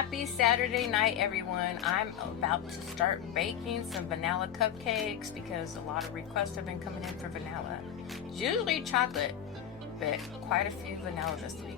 Happy Saturday night, everyone. I'm about to start baking some vanilla cupcakes because a lot of requests have been coming in for vanilla. It's usually chocolate, but quite a few vanilla this week.